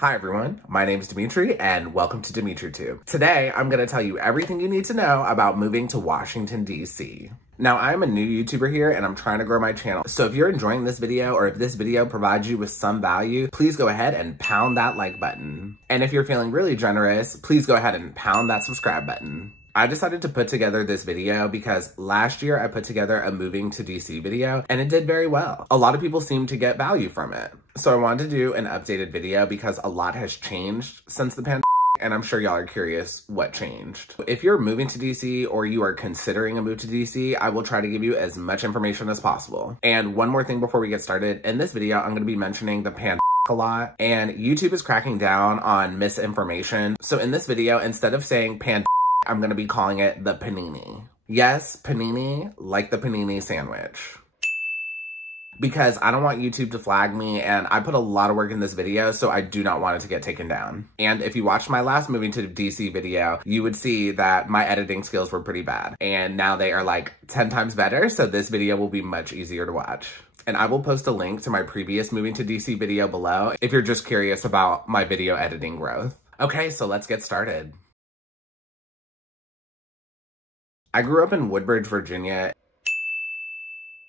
Hi everyone, my name is Dimitri and welcome to DimitriTube. Today, I'm going to tell you everything you need to know about moving to Washington, D.C. Now, I'm a new YouTuber here and I'm trying to grow my channel. So if you're enjoying this video or if this video provides you with some value, please go ahead and pound that like button. And if you're feeling really generous, please go ahead and pound that subscribe button. I decided to put together this video because last year I put together a moving to DC video and it did very well. A lot of people seem to get value from it. So I wanted to do an updated video because a lot has changed since the pandemic and I'm sure y'all are curious what changed. If you're moving to DC or you are considering a move to DC, I will try to give you as much information as possible. And one more thing before we get started, in this video I'm going to be mentioning the pandemic a lot and YouTube is cracking down on misinformation. So in this video, instead of saying pandemic, I'm going to be calling it the panini. Yes, panini, like the panini sandwich. Because I don't want YouTube to flag me and I put a lot of work in this video, so I do not want it to get taken down. And if you watched my last moving to DC video, you would see that my editing skills were pretty bad. And now they are like 10 times better, so this video will be much easier to watch. And I will post a link to my previous moving to DC video below if you're just curious about my video editing growth. Okay, so let's get started. I grew up in Woodbridge, Virginia.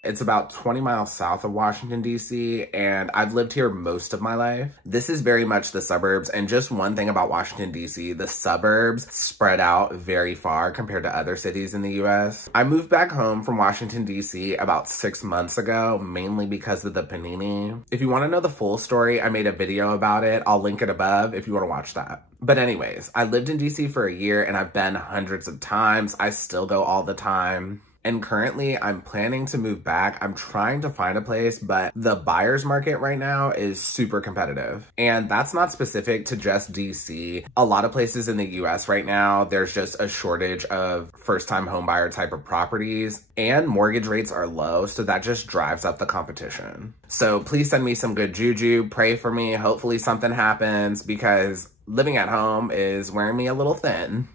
It's about 20 miles south of Washington, D.C., and I've lived here most of my life. This is very much the suburbs, and just one thing about Washington, D.C., the suburbs spread out very far compared to other cities in the U.S. I moved back home from Washington, D.C. about 6 months ago, mainly because of the panini. If you want to know the full story, I made a video about it. I'll link it above if you want to watch that. But anyways, I lived in DC for a year and I've been hundreds of times. I still go all the time. And currently I'm planning to move back. I'm trying to find a place, but the buyer's market right now is super competitive. And that's not specific to just DC. A lot of places in the US right now, there's just a shortage of first-time homebuyer type of properties and mortgage rates are low. So that just drives up the competition. So please send me some good juju, pray for me. Hopefully something happens because living at home is wearing me a little thin.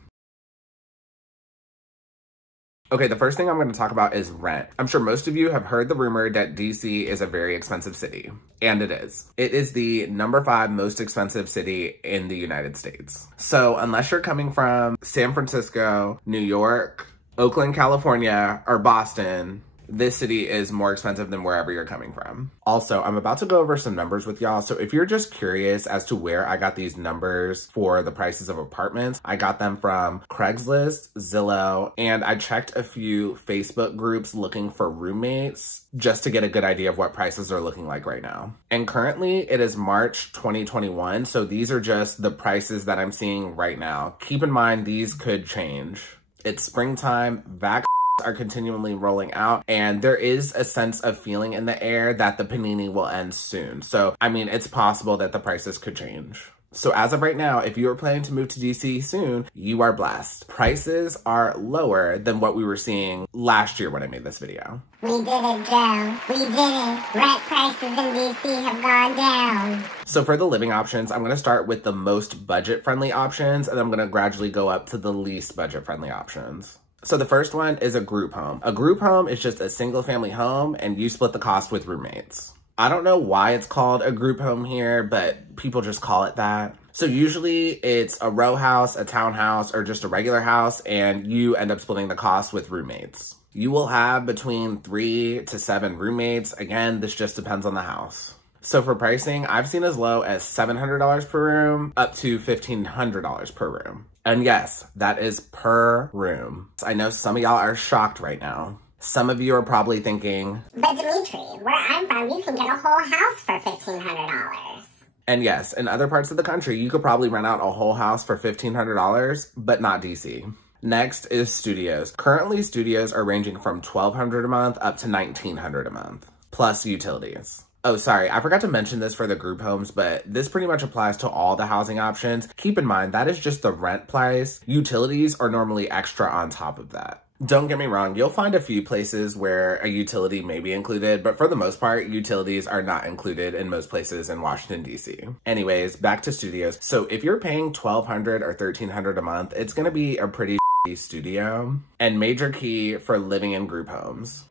Okay, the first thing I'm going to talk about is rent. I'm sure most of you have heard the rumor that DC is a very expensive city, and it is. It is the #5 most expensive city in the United States. So unless you're coming from San Francisco, New York, Oakland, California, or Boston, this city is more expensive than wherever you're coming from. Also, I'm about to go over some numbers with y'all. So if you're just curious as to where I got these numbers for the prices of apartments, I got them from Craigslist, Zillow, and I checked a few Facebook groups looking for roommates just to get a good idea of what prices are looking like right now. And currently it is March 2021. So these are just the prices that I'm seeing right now. Keep in mind, these could change. It's springtime, vaccines are continually rolling out, and there is a sense of feeling in the air that the panini will end soon. So, I mean, it's possible that the prices could change. So as of right now, if you are planning to move to DC soon, you are blessed. Prices are lower than what we were seeing last year when I made this video. We did it, Joe. We did it. Rent prices in DC have gone down. So for the living options, I'm going to start with the most budget-friendly options, and I'm going to gradually go up to the least budget-friendly options. So the first one is a group home. A group home is just a single family home and you split the cost with roommates. I don't know why it's called a group home here, but people just call it that. So usually it's a row house, a townhouse, or just a regular house, and you end up splitting the cost with roommates. You will have between 3 to 7 roommates. Again, this just depends on the house. So for pricing, I've seen as low as $700 per room up to $1,500 per room. And yes, that is per room. I know some of y'all are shocked right now. Some of you are probably thinking, but Dimitri, where I'm from, you can get a whole house for $1,500. And yes, in other parts of the country, you could probably rent out a whole house for $1,500, but not DC. Next is studios. Currently, studios are ranging from $1,200 a month up to $1,900 a month, plus utilities. Oh, sorry, I forgot to mention this for the group homes, but this pretty much applies to all the housing options. Keep in mind, that is just the rent price. Utilities are normally extra on top of that. Don't get me wrong, you'll find a few places where a utility may be included, but for the most part, utilities are not included in most places in Washington, D.C. Anyways, back to studios. So if you're paying $1,200 or $1,300 a month, it's gonna be a pretty studio. And major key for living in group homes.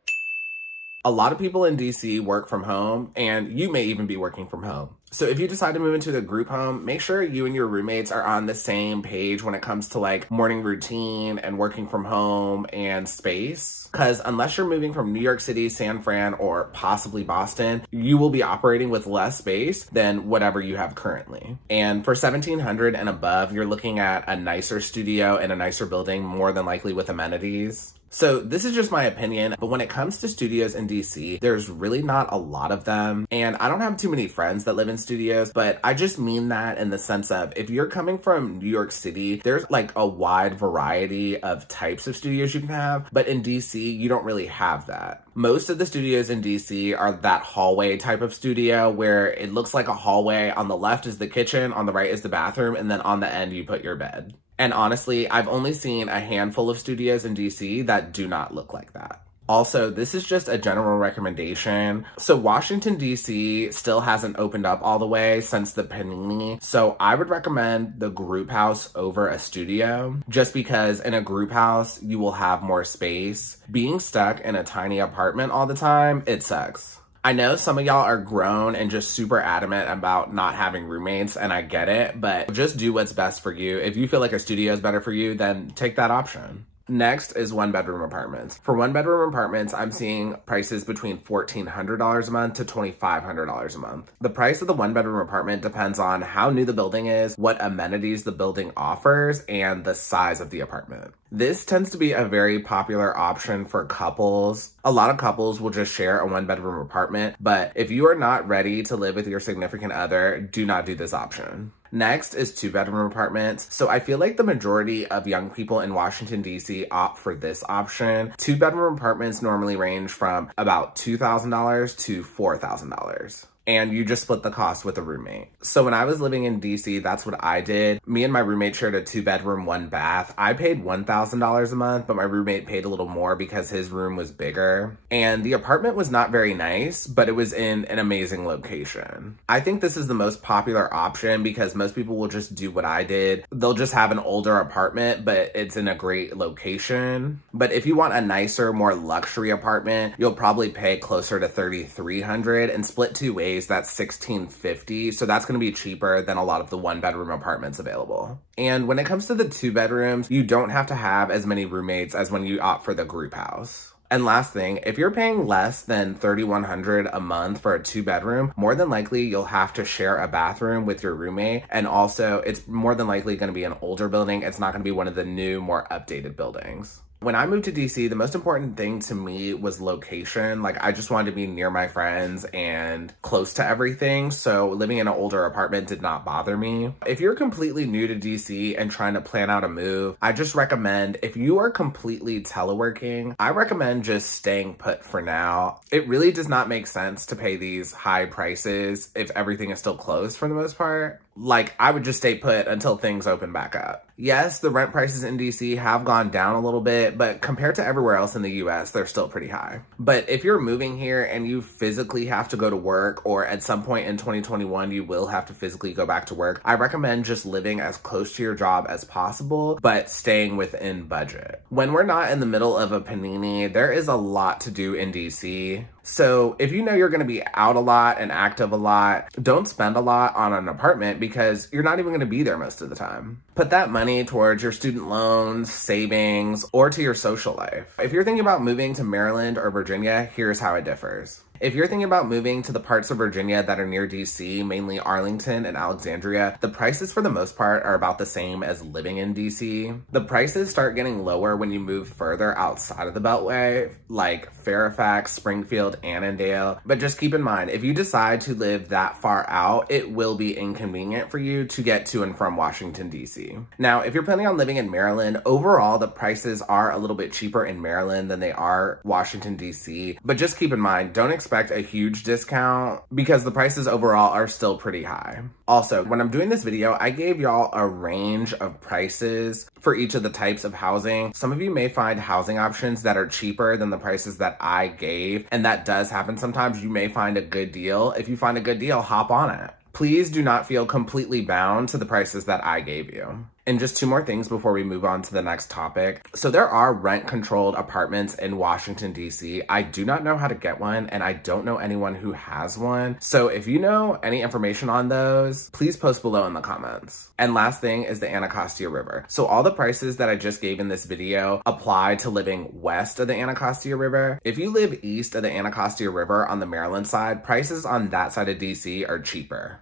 A lot of people in DC work from home, and you may even be working from home. So if you decide to move into the group home, make sure you and your roommates are on the same page when it comes to like morning routine and working from home and space. Because unless you're moving from New York City, San Fran, or possibly Boston, you will be operating with less space than whatever you have currently. And for $1,700 and above, you're looking at a nicer studio in a nicer building, more than likely with amenities. So this is just my opinion, but when it comes to studios in DC, there's really not a lot of them. And I don't have too many friends that live in studios, but I just mean that in the sense of if you're coming from New York City, there's like a wide variety of types of studios you can have, but in DC, you don't really have that. Most of the studios in DC are that hallway type of studio where it looks like a hallway. On the left is the kitchen, on the right is the bathroom, and then on the end you put your bed. And honestly, I've only seen a handful of studios in DC that do not look like that. Also, this is just a general recommendation. So Washington, DC still hasn't opened up all the way since the Panini. So I would recommend the group house over a studio, just because in a group house, you will have more space. Being stuck in a tiny apartment all the time, it sucks. I know some of y'all are grown and just super adamant about not having roommates, and I get it, but just do what's best for you. If you feel like a studio is better for you, then take that option. Next is one-bedroom apartments. For one-bedroom apartments, I'm seeing prices between $1,400 a month to $2,500 a month. The price of the one-bedroom apartment depends on how new the building is, what amenities the building offers, and the size of the apartment. This tends to be a very popular option for couples. A lot of couples will just share a one-bedroom apartment, but if you are not ready to live with your significant other, do not do this option. Next is two-bedroom apartments. So I feel like the majority of young people in Washington, D.C. opt for this option. Two-bedroom apartments normally range from about $2,000 to $4,000. And you just split the cost with a roommate. So when I was living in DC, that's what I did. Me and my roommate shared a 2-bedroom, 1-bath. I paid $1,000 a month, but my roommate paid a little more because his room was bigger. And the apartment was not very nice, but it was in an amazing location. I think this is the most popular option because most people will just do what I did. They'll just have an older apartment, but it's in a great location. But if you want a nicer, more luxury apartment, you'll probably pay closer to $3,300 and split 2 ways. That's $1,650, so that's going to be cheaper than a lot of the one-bedroom apartments available. And when it comes to the 2 bedrooms, you don't have to have as many roommates as when you opt for the group house. And last thing, if you're paying less than $3,100 a month for a 2-bedroom, more than likely you'll have to share a bathroom with your roommate. And also, it's more than likely going to be an older building. It's not going to be one of the new, more updated buildings. When I moved to DC, the most important thing to me was location. Like, I just wanted to be near my friends and close to everything. So living in an older apartment did not bother me. If you're completely new to DC and trying to plan out a move, I just recommend, if you are completely teleworking, I recommend just staying put for now. It really does not make sense to pay these high prices if everything is still closed for the most part. Like, I would just stay put until things open back up. Yes, the rent prices in DC have gone down a little bit, but compared to everywhere else in the US, they're still pretty high. But if you're moving here and you physically have to go to work, or at some point in 2021, you will have to physically go back to work, I recommend just living as close to your job as possible, but staying within budget. When we're not in the middle of a Panini, there is a lot to do in DC. So if you know you're going to be out a lot and active a lot, don't spend a lot on an apartment because you're not even going to be there most of the time. Put that money towards your student loans, savings, or to your social life. If you're thinking about moving to Maryland or Virginia, here's how it differs. If you're thinking about moving to the parts of Virginia that are near DC, mainly Arlington and Alexandria, the prices for the most part are about the same as living in DC. The prices start getting lower when you move further outside of the Beltway, like Fairfax, Springfield, Annandale. But just keep in mind, if you decide to live that far out, it will be inconvenient for you to get to and from Washington, DC. Now, if you're planning on living in Maryland, overall, the prices are a little bit cheaper in Maryland than they are Washington, DC. But just keep in mind, don't expect a huge discount because the prices overall are still pretty high. Also, when I'm doing this video, I gave y'all a range of prices for each of the types of housing. Some of you may find housing options that are cheaper than the prices that I gave, and that does happen sometimes. You may find a good deal. If you find a good deal, hop on it. Please do not feel completely bound to the prices that I gave you. And just two more things before we move on to the next topic. So there are rent-controlled apartments in Washington, D.C. I do not know how to get one, and I don't know anyone who has one. So if you know any information on those, please post below in the comments. And last thing is the Anacostia River. So all the prices that I just gave in this video apply to living west of the Anacostia River. If you live east of the Anacostia River on the Maryland side, prices on that side of D.C. are cheaper.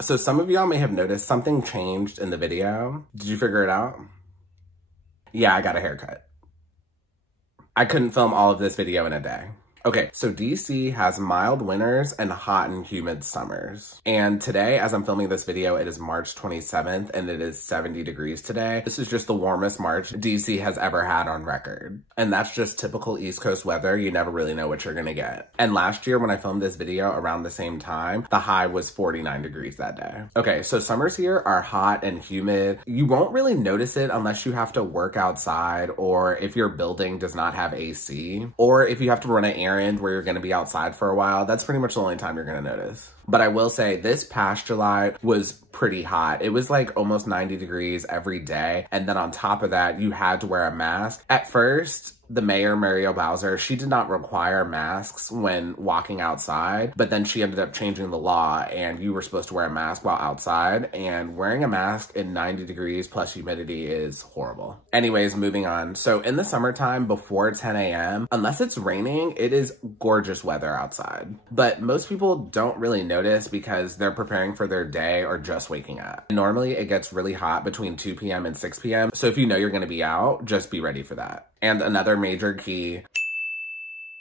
So some of y'all may have noticed something changed in the video. Did you figure it out? Yeah, I got a haircut. I couldn't film all of this video in a day. Okay, so DC has mild winters and hot and humid summers. And today, as I'm filming this video, it is March 27th and it is 70 degrees today. This is just the warmest March DC has ever had on record. And that's just typical East Coast weather. You never really know what you're gonna get. And last year when I filmed this video around the same time, the high was 49 degrees that day. Okay, so summers here are hot and humid. You won't really notice it unless you have to work outside, or if your building does not have AC, or if you have to run an errand where you're going to be outside for a while. That's pretty much the only time you're going to notice. But I will say this past July was pretty hot. It was like almost 90 degrees every day. And then on top of that, you had to wear a mask. At first, the mayor, Muriel, she did not require masks when walking outside, but then she ended up changing the law and you were supposed to wear a mask while outside, and wearing a mask in 90 degrees plus humidity is horrible. Anyways, moving on. So in the summertime before 10 a.m., unless it's raining, it is gorgeous weather outside. But most people don't really notice because they're preparing for their day or just waking up. Normally it gets really hot between 2 p.m. and 6 p.m. So if you know you're going to be out, just be ready for that. And another major key,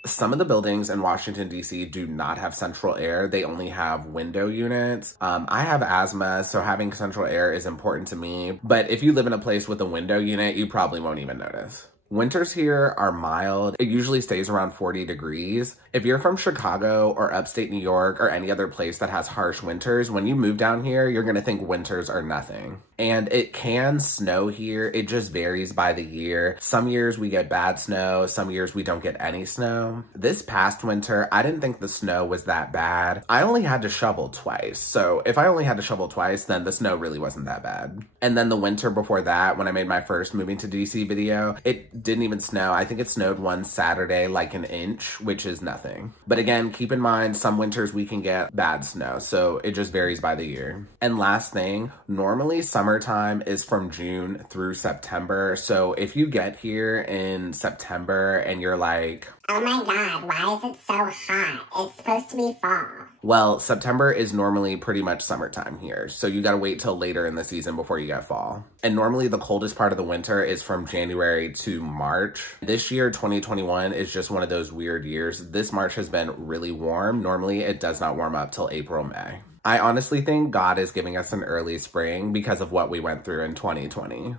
some of the buildings in Washington, D.C. do not have central air. They only have window units. I have asthma, so having central air is important to me. But if you live in a place with a window unit, you probably won't even notice. Winters here are mild. It usually stays around 40 degrees. If you're from Chicago or upstate New York or any other place that has harsh winters, when you move down here, you're gonna think winters are nothing. And it can snow here. It just varies by the year. Some years we get bad snow. Some years we don't get any snow. This past winter, I didn't think the snow was that bad. I only had to shovel twice. So if I only had to shovel twice, then the snow really wasn't that bad. And then the winter before that, when I made my first moving to DC video, it didn't even snow. I think it snowed one Saturday, like an inch, which is nothing. But again, keep in mind, some winters we can get bad snow, so it just varies by the year. And last thing, normally summertime is from June through September. So if you get here in September and you're like, oh my god, why is it so hot? It's supposed to be fall. Well, September is normally pretty much summertime here, so you gotta wait till later in the season before you get fall. And normally the coldest part of the winter is from January to March. This year, 2021, is just one of those weird years. This March has been really warm. Normally it does not warm up till April, May. I honestly think God is giving us an early spring because of what we went through in 2020.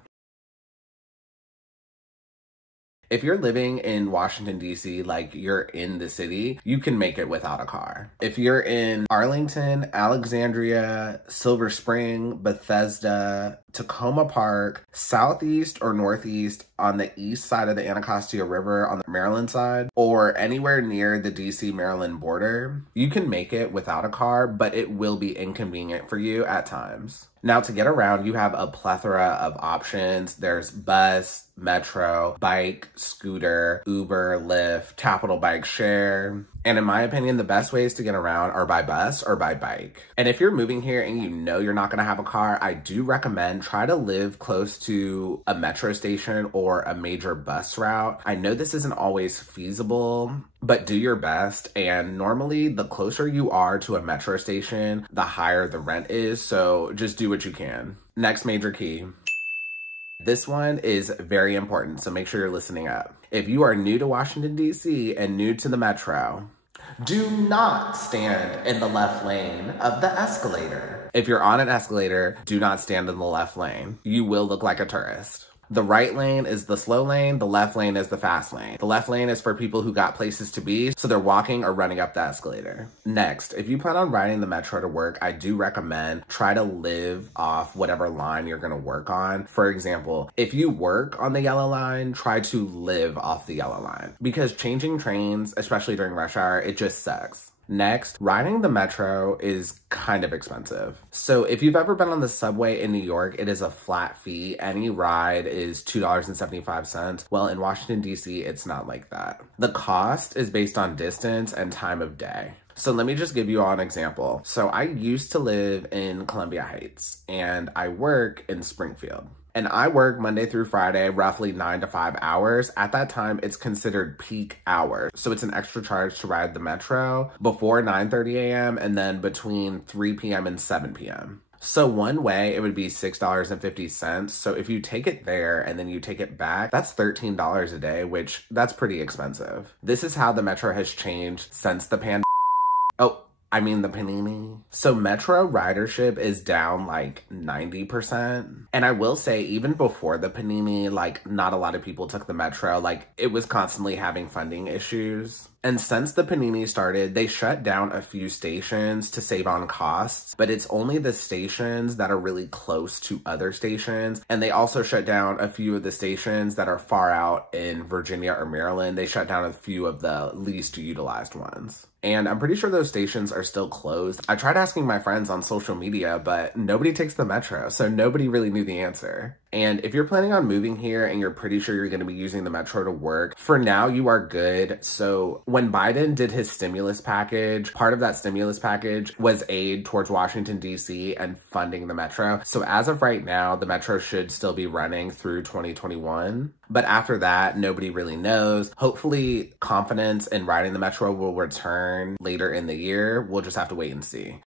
If you're living in Washington, D.C., like you're in the city, you can make it without a car. If you're in Arlington, Alexandria, Silver Spring, Bethesda, Tacoma Park, southeast or northeast on the east side of the Anacostia River on the Maryland side, or anywhere near the DC-Maryland border, you can make it without a car, but it will be inconvenient for you at times. Now, to get around, you have a plethora of options. There's bus, metro, bike, scooter, Uber, Lyft, Capital Bike Share. And in my opinion, the best ways to get around are by bus or by bike. And if you're moving here and you know you're not gonna have a car, I do recommend try to live close to a metro station or a major bus route. I know this isn't always feasible, but do your best. And normally the closer you are to a metro station, the higher the rent is. So just do what you can. Next major key. This one is very important, so make sure you're listening up. If you are new to Washington, D.C. and new to the metro, do not stand in the left lane of the escalator. If you're on an escalator, do not stand in the left lane. You will look like a tourist. The right lane is the slow lane, the left lane is the fast lane. The left lane is for people who got places to be, so they're walking or running up the escalator. Next, if you plan on riding the metro to work, I do recommend try to live off whatever line you're gonna work on. For example, if you work on the yellow line, try to live off the yellow line. Because changing trains, especially during rush hour, it just sucks. Next, riding the metro is kind of expensive. So if you've ever been on the subway in New York, it is a flat fee. Any ride is $2.75. Well, in Washington, D.C., it's not like that. The cost is based on distance and time of day. So let me just give you all an example. So I used to live in Columbia Heights and I work in Springfield. And I work Monday through Friday, roughly 9 to 5 hours. At that time, it's considered peak hours. So it's an extra charge to ride the metro before 9:30 a.m. and then between 3 p.m. and 7 p.m. So one way, it would be $6.50. So if you take it there and then you take it back, that's $13 a day, which that's pretty expensive. This is how the metro has changed since the pandemic. The Panini. So metro ridership is down like 90%. And I will say, even before the Panini, like not a lot of people took the metro. Like it was constantly having funding issues. And since the Panini started, they shut down a few stations to save on costs, but it's only the stations that are really close to other stations. And they also shut down a few of the stations that are far out in Virginia or Maryland. They shut down a few of the least utilized ones. And I'm pretty sure those stations are still closed. I tried asking my friends on social media, but nobody takes the metro, so nobody really knew the answer. And if you're planning on moving here and you're pretty sure you're going to be using the metro to work, for now you are good. So when Biden did his stimulus package, part of that stimulus package was aid towards Washington, D.C. and funding the metro. So as of right now, the metro should still be running through 2021. But after that, nobody really knows. Hopefully, confidence in riding the metro will return later in the year. We'll just have to wait and see.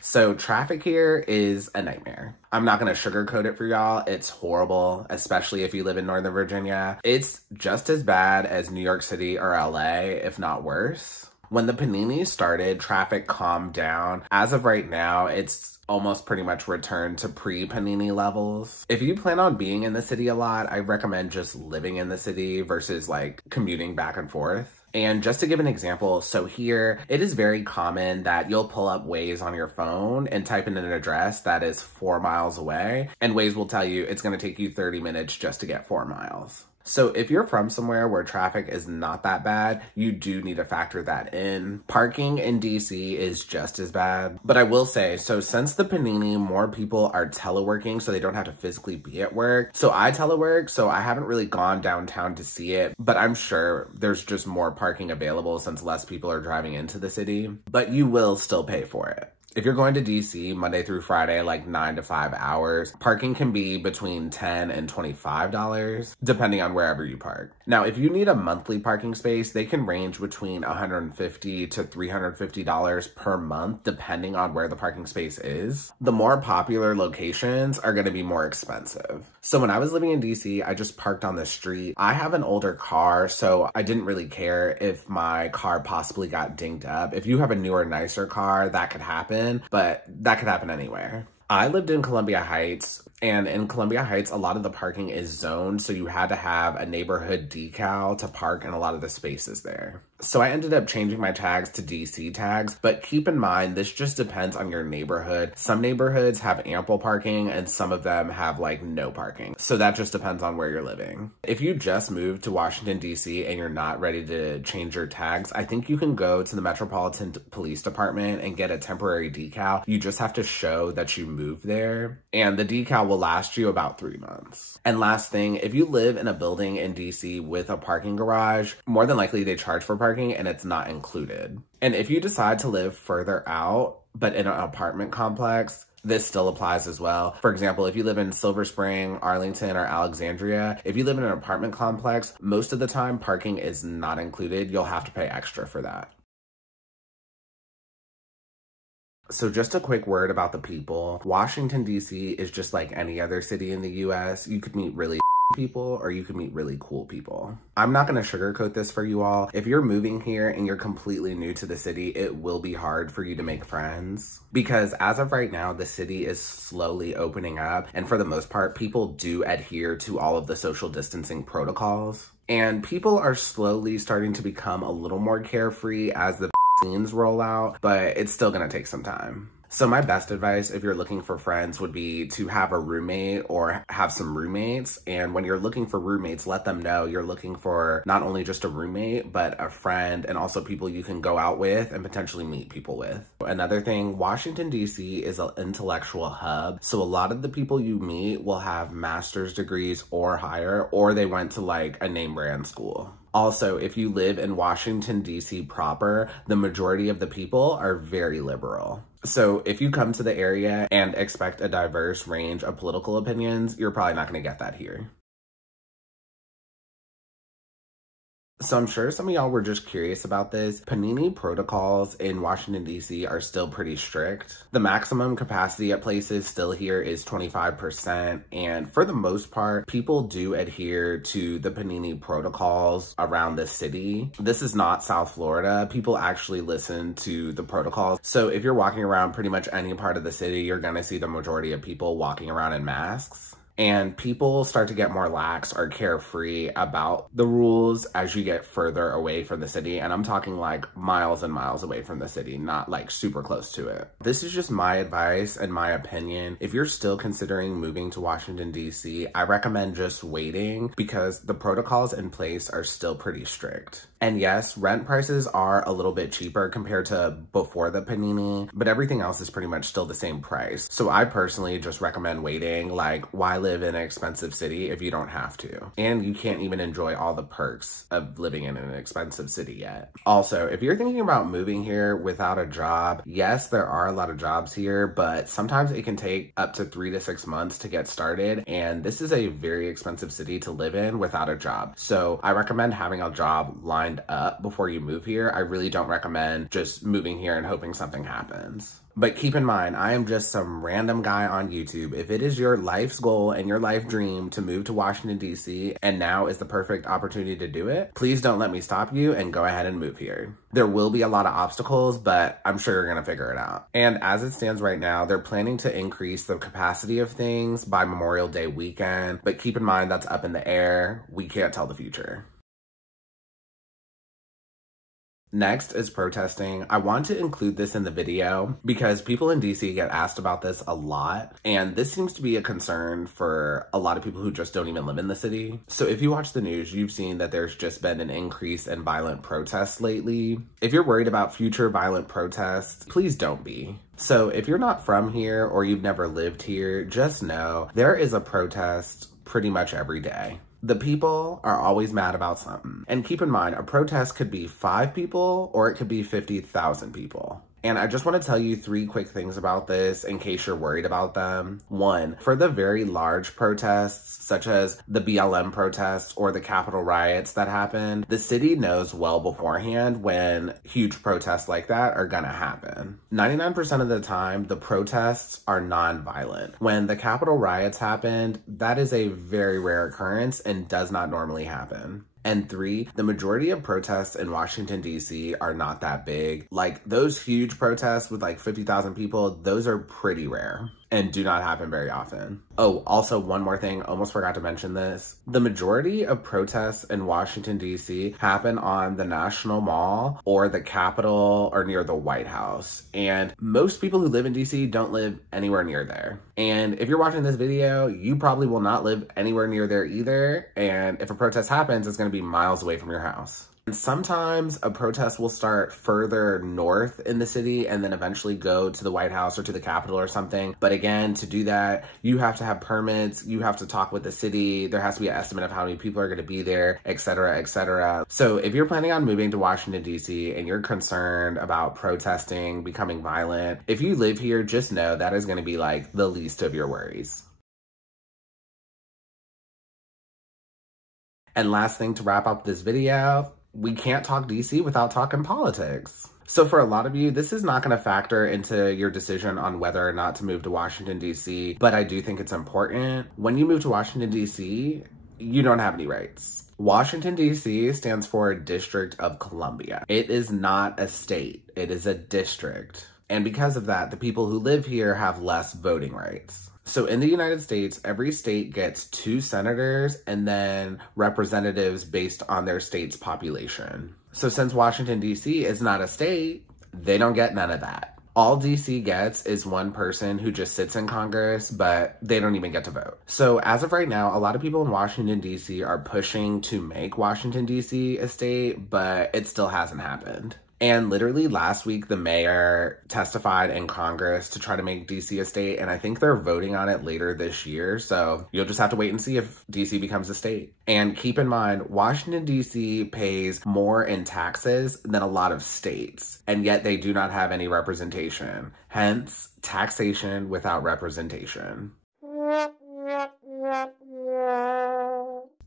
So traffic here is a nightmare. I'm not gonna sugarcoat it for y'all. It's horrible, especially if you live in Northern Virginia. It's just as bad as New York City or LA, if not worse. When the Panini started, traffic calmed down. As of right now, it's almost pretty much returned to pre-Panini levels. If you plan on being in the city a lot, I recommend just living in the city versus like commuting back and forth. And just to give an example, so here, it is very common that you'll pull up Waze on your phone and type in an address that is 4 miles away, and Waze will tell you it's gonna take you 30 minutes just to get 4 miles. So if you're from somewhere where traffic is not that bad, you do need to factor that in. Parking in DC is just as bad. But I will say, so since the Panini, more people are teleworking so they don't have to physically be at work. So I telework, so I haven't really gone downtown to see it, but I'm sure there's just more parking available since less people are driving into the city. But you will still pay for it. If you're going to DC Monday through Friday, like 9 to 5 hours, parking can be between $10 and $25, depending on wherever you park. Now, if you need a monthly parking space, they can range between $150 to $350 per month, depending on where the parking space is. The more popular locations are going to be more expensive. So when I was living in DC, I just parked on the street. I have an older car, so I didn't really care if my car possibly got dinged up. If you have a newer, nicer car, that could happen, but that could happen anywhere. I lived in Columbia Heights, and in Columbia Heights, a lot of the parking is zoned, so you had to have a neighborhood decal to park in a lot of the spaces there. So I ended up changing my tags to DC tags, but keep in mind, this just depends on your neighborhood. Some neighborhoods have ample parking, and some of them have like no parking. So that just depends on where you're living. If you just moved to Washington, D.C. and you're not ready to change your tags, I think you can go to the Metropolitan Police Department and get a temporary decal. You just have to show that you moved there, and the decal will last you about 3 months. And last thing, if you live in a building in DC with a parking garage, more than likely they charge for parking and it's not included. And if you decide to live further out, but in an apartment complex, this still applies as well. For example, if you live in Silver Spring, Arlington, or Alexandria, if you live in an apartment complex, most of the time parking is not included. You'll have to pay extra for that. So just a quick word about the people. Washington, D.C. is just like any other city in the U.S. You could meet really people or you could meet really cool people. I'm not going to sugarcoat this for you all. If you're moving here and you're completely new to the city, it will be hard for you to make friends. Because as of right now, the city is slowly opening up. And for the most part, people do adhere to all of the social distancing protocols. And people are slowly starting to become a little more carefree as the vaccines roll out, but it's still gonna take some time. So my best advice if you're looking for friends would be to have a roommate or have some roommates. And when you're looking for roommates, let them know you're looking for not only just a roommate, but a friend and also people you can go out with and potentially meet people with. Another thing, Washington, D.C. is an intellectual hub. So a lot of the people you meet will have master's degrees or higher, or they went to like a name brand school. Also, if you live in Washington, D.C. proper, the majority of the people are very liberal. So if you come to the area and expect a diverse range of political opinions, you're probably not going to get that here. So I'm sure some of y'all were just curious about this. Panini Protocols in Washington, D.C. are still pretty strict. The maximum capacity at places still here is 25%. And for the most part, people do adhere to the Panini Protocols around the city. This is not South Florida. People actually listen to the protocols. So if you're walking around pretty much any part of the city, you're going to see the majority of people walking around in masks. And people start to get more lax or carefree about the rules as you get further away from the city. And I'm talking like miles and miles away from the city, not like super close to it. This is just my advice and my opinion. If you're still considering moving to Washington, D.C., I recommend just waiting because the protocols in place are still pretty strict. And yes, rent prices are a little bit cheaper compared to before the Panini, but everything else is pretty much still the same price. So I personally just recommend waiting. Like, why live in an expensive city if you don't have to? And you can't even enjoy all the perks of living in an expensive city yet. Also, if you're thinking about moving here without a job, yes, there are a lot of jobs here, but sometimes it can take up to 3 to 6 months to get started. And this is a very expensive city to live in without a job. So I recommend having a job lined up before you move here. I really don't recommend just moving here and hoping something happens. But keep in mind, I am just some random guy on YouTube. If it is your life's goal and your life dream to move to Washington, D.C., and now is the perfect opportunity to do it, please don't let me stop you and go ahead and move here. There will be a lot of obstacles, but I'm sure you're gonna figure it out. And as it stands right now, they're planning to increase the capacity of things by Memorial Day weekend, but keep in mind that's up in the air. We can't tell the future. Next is protesting. I want to include this in the video because people in DC get asked about this a lot, and this seems to be a concern for a lot of people who just don't even live in the city. So if you watch the news, you've seen that there's just been an increase in violent protests lately. If you're worried about future violent protests, please don't be. So if you're not from here or you've never lived here, just know there is a protest pretty much every day. The people are always mad about something. And keep in mind, a protest could be 5 people or it could be 50,000 people. And I just want to tell you 3 quick things about this in case you're worried about them. 1, for the very large protests, such as the BLM protests or the Capitol riots that happened, the city knows well beforehand when huge protests like that are gonna happen. 99% of the time, the protests are non-violent. When the Capitol riots happened, that is a very rare occurrence and does not normally happen. And 3, the majority of protests in Washington, D.C. are not that big. Like, those huge protests with like 50,000 people, those are pretty rare and do not happen very often. Oh, also one more thing, almost forgot to mention this. The majority of protests in Washington, D.C. happen on the National Mall or the Capitol or near the White House. And most people who live in D.C. don't live anywhere near there. And if you're watching this video, you probably will not live anywhere near there either. And if a protest happens, it's gonna be miles away from your house. And sometimes a protest will start further north in the city and then eventually go to the White House or to the Capitol or something. But again, to do that, you have to have permits, you have to talk with the city, there has to be an estimate of how many people are gonna be there, etc., etc. So if you're planning on moving to Washington, D.C. and you're concerned about protesting, becoming violent, if you live here, just know that is gonna be like the least of your worries. And last thing to wrap up this video, we can't talk DC without talking politics. So for a lot of you, this is not going to factor into your decision on whether or not to move to Washington, D.C., but I do think it's important. When you move to Washington, D.C., you don't have any rights. Washington, D.C. stands for District of Columbia. It is not a state, it is a district. And because of that, the people who live here have less voting rights. So in the United States, every state gets 2 senators and then representatives based on their state's population. So since Washington, D.C. is not a state, they don't get none of that. All DC gets is one person who just sits in Congress, but they don't even get to vote. So as of right now, a lot of people in Washington, DC are pushing to make Washington, DC a state, but it still hasn't happened. And literally last week, the mayor testified in Congress to try to make DC a state, and I think they're voting on it later this year, so you'll just have to wait and see if DC becomes a state. And keep in mind, Washington, DC pays more in taxes than a lot of states, and yet they do not have any representation. Hence, taxation without representation.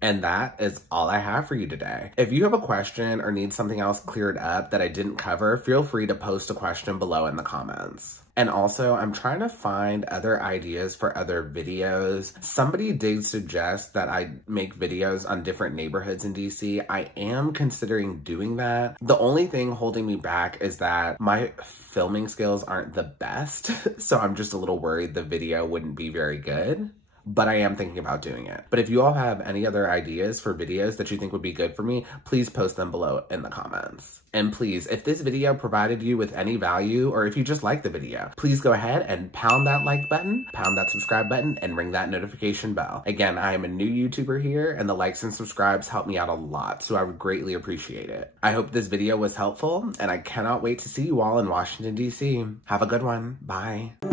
And that is all I have for you today. If you have a question or need something else cleared up that I didn't cover, feel free to post a question below in the comments. And also, I'm trying to find other ideas for other videos. Somebody did suggest that I make videos on different neighborhoods in DC. I am considering doing that. The only thing holding me back is that my filming skills aren't the best, so I'm just a little worried the video wouldn't be very good. But I am thinking about doing it. But if you all have any other ideas for videos that you think would be good for me, please post them below in the comments. And please, if this video provided you with any value, or if you just like the video, please go ahead and pound that like button, pound that subscribe button, and ring that notification bell. Again, I am a new YouTuber here, and the likes and subscribes help me out a lot, so I would greatly appreciate it. I hope this video was helpful, and I cannot wait to see you all in Washington, DC. Have a good one. Bye.